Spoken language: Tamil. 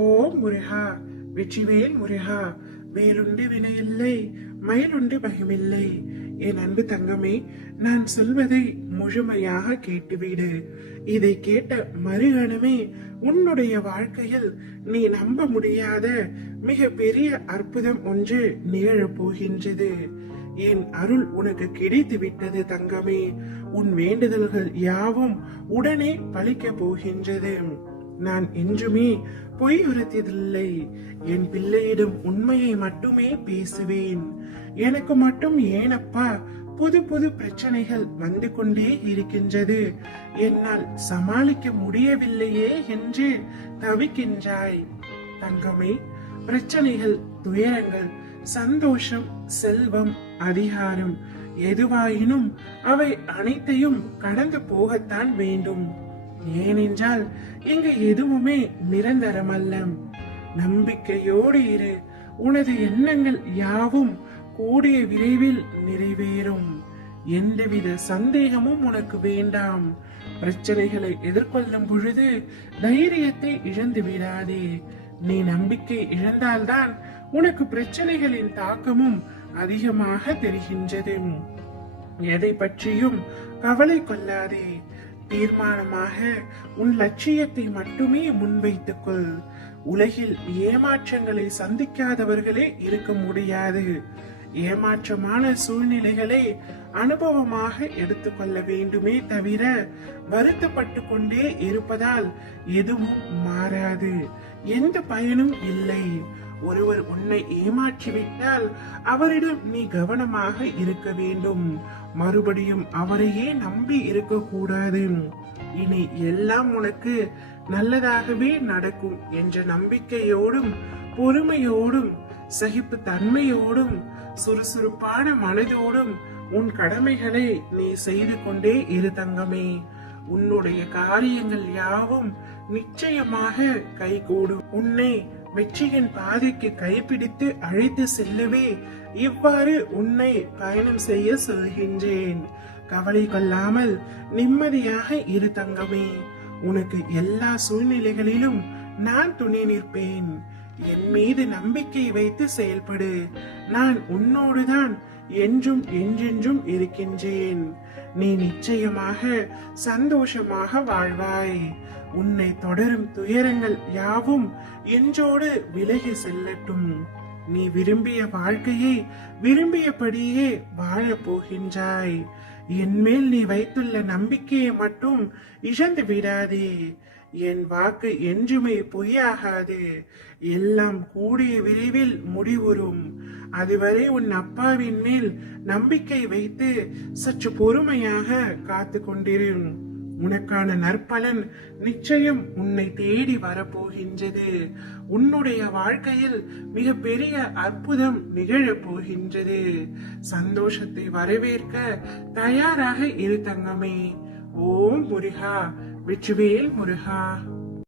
ஓ முருகா, வெற்றிவேல் முருகா, வேலுண்டு வினையில்லை, மயிலுண்டு பயமில்லை. என் அன்பு தங்கமே, நான் சொல்வதை முழுமையாக கேட்டுவிடு. இதை கேட்ட மறுகணமே உன்னுடைய வாழ்க்கையில் நீ நம்ப முடியாத மிக பெரிய அற்புதம் ஒன்று நிகழப் போகின்றது. என் அருள் உனக்கு கிடைத்து விட்டது தங்கமே. உன் வேண்டுதல்கள் யாவும் உடனே பலிக்க போகின்றது. நான் என்றுமே பொய் உரைத்ததில்லை. என் பிள்ளையிடம் உண்மையை மட்டுமே பேசுவேன். எனக்கு மட்டும் ஏனப்பா புது புது பிரச்சனைகள் வந்து கொண்டே இருக்கின்றது, என்னால் சமாளிக்க முடியவில்லையே என்று தவிக்கின்றாய். தங்கமே, பிரச்சனைகள், துயரங்கள், சந்தோஷம், செல்வம், அதிகாரம் எதுவாயினும் அவை அனைத்தையும் கடந்து போகத்தான் வேண்டும். ஏனென்றால் இங்கு எதுவுமே நிரந்தரமல்ல. நம்பிக்கையோடு இரு. உனது எண்ணங்கள் யாவும் கூடிய விரைவில் நிறைவேறும். எந்தவித சந்தேகமும் உனக்கு வேண்டாம். பிரச்சனைகளை எதிர்கொள்ளும் பொழுது தைரியத்தை இழந்து விடாதே. நீ நம்பிக்கை இழந்தால்தான் உனக்கு பிரச்சனைகளின் தாக்கமும் அதிகமாக தெரிகின்றது. எதை பற்றியும் கவலை கொள்ளாதே. தீர்மானமாக உன் லட்சியத்தை மட்டுமே முன்வைத்துக் கொள். உலகில் ஏமாற்றங்களை சந்திக்காதவர்களே இருக்க முடியாது. ஏமாற்றமான சூழ்நிலைகளை அனுபவமாக எடுத்துக்கொள்ள வேண்டுமே தவிர வருத்தப்பட்டு கொண்டே இருப்பதால் எதுவும் மாறாது, எந்த பயனும் இல்லை. ஒருவர் உன்னை ஏமாற்றிவிட்டால் அவரிடம் நீ கவனமாக இருக்க வேண்டும். மறுபடியும் அவரையே நம்பி இருக்க கூடாது. இனி எல்லாம் உனக்கு நல்லதாகவே நடக்கும் என்ற நம்பிக்கையோடும் பொறுமையோடும் சகிப்பு தன்மையோடும் சுறுசுறுப்பான மனதோடும் உன் கடமைகளை நீ செய்து கொண்டே இரு தங்கமே. உன்னுடைய காரியங்கள் யாவும் நிச்சயமாக கைகூடும். உன்னை வெற்றியின் பாதைக்கு கைப்பிடித்து அழைத்து செல்லவே இவ்வாறு உன்னை பயணம் செய்ய சொல்கின்றேன். கவலை கொள்ளாமல் நிம்மதியாக இரு தங்கமே. உனக்கு எல்லா சூழ்நிலைகளிலும் நான் துணை நிற்பேன். என் மீது நம்பிக்கை வைத்து செயல்படு. நான் உன்னோடுதான் என்றும் என்றென்றும் இருக்கின்றேன். நீ நிச்சயமாக சந்தோஷமாக வாழ்வாய். உன்னை தொடரும் துயரங்கள் யாவும் என்றோடு விலகி செல்லட்டும். நீ விரும்பிய வாழ்க்கையை விரும்பியபடியே வாழப் போகின்றாய். என் மேல் நீ வைத்துள்ள நம்பிக்கையை மட்டும் இழந்து விடாதே. என் வாக்கு என்றுமே பொய்யாகாது. எல்லாம் கூடிய விரைவில் முடிவுறும். அதுவரை உன் அப்பாவின் மேல் நம்பிக்கை வைத்து சற்று பொறுமையாக காத்து கொண்டிரு. உனக்கான நற்பலன் நிச்சயம் உன்னை தேடி வரப்போகின்றது. உன்னுடைய வாழ்க்கையில் மிக பெரிய அற்புதம் நிகழப் போகின்றது. சந்தோஷத்தை வரவேற்க தயாராக இரு தங்கமே. ஓம் முருகா, வெற்றிவேல் முருகா.